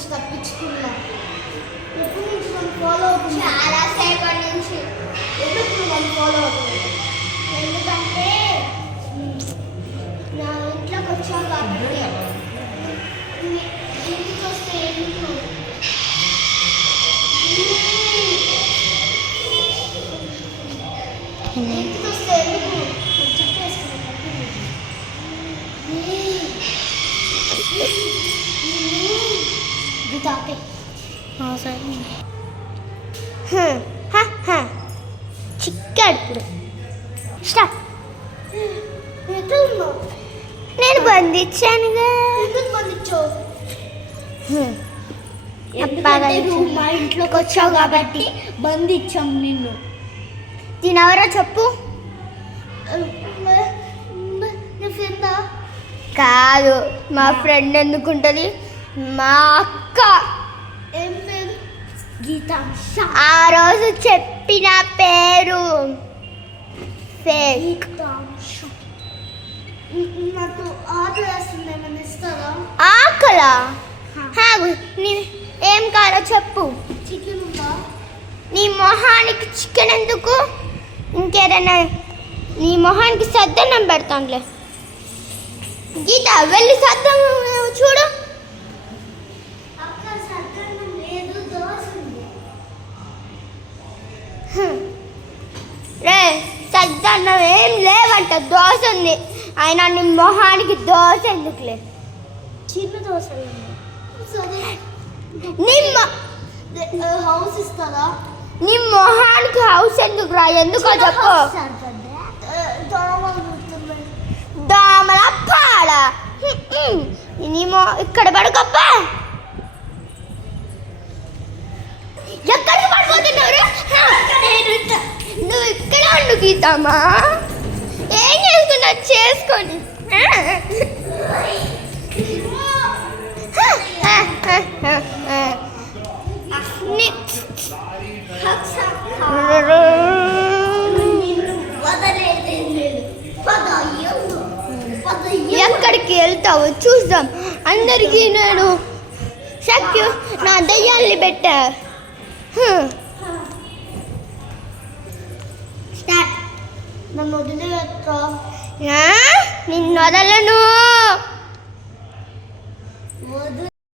నుంచి తప్పించుకున్నా. ఎప్పటి నుంచి నన్ను ఫాలో అవుతుంది? చాలా సేపటి నుంచి. ఎందుకు నువ్వు నన్ను ఫాలో అవుతుంది? ఎందుకంటే నా ఇంట్లోకి వచ్చావు కాబట్టి. ఇంటికి వస్తే ఎందుకు? ఇంటికి వస్తే ఎందుకు? చెప్పేసుకున్నా. సరే చిక్కడు స్టాప్. ఎక్కడున్నావు? నేను బంధించానుగా. ఎందుకు బంధించావు? ఎందుకంటే నువ్వు మా ఇంట్లోకి వచ్చావు కాబట్టి బంధించాం నిన్ను. తినవరా చెప్పు. నీ ఫ్రెండా? కాదు, మా ఫ్రెండ్ ఎందుకుంటుంది, మా అక్క. ఏం పేరు? గీతాంశ. ఆ రోజు చెప్పిన పేరు ఫేక్. గీతాంశ. నాకు ఆర్డర్ వేస్తుంది, ఏమైనా ఇస్తారా? ఆకలా? ఏం కావాలో చెప్పు. చికెన్ ఉందా? నీ మొహానికి చికెన్ ఎందుకు? ఇంకేదైనా నీ మొహానికి సద్దన్నం పెడతానులే. గీత వెళ్ళి సద్దన్నం చూడు. అక్క సద్దన్నం లేదు, దోశ ఉంది. రే సద్దన్నం ఏం లేవంట, దోశ ఉంది. అయినా నీ మొహానికి దోశ ఎందుకులే? చిన్న దోశ ఉంది. సరే, హౌస్ ఇస్తారా? నీ మొహానికి హౌస్ ఎందుకు రా? ఎందుకో చెప్పు. దోమల పాడ. ఇక్కడ పడుకోప్పా. ఎక్కడికి పడిపోతున్నావు? నువ్వు ఇక్కడ ఉండు గీతమ్మా. ఏం చేస్తున్నావు చేసుకొని? ఎక్కడికి వెళ్తావు చూద్దాం. అందరికీ నేను శక్తి నా దయ్యాల్ని పెట్టా. నన్ను వదిలేయక్క. నిన్ను వదలను. వదిలే.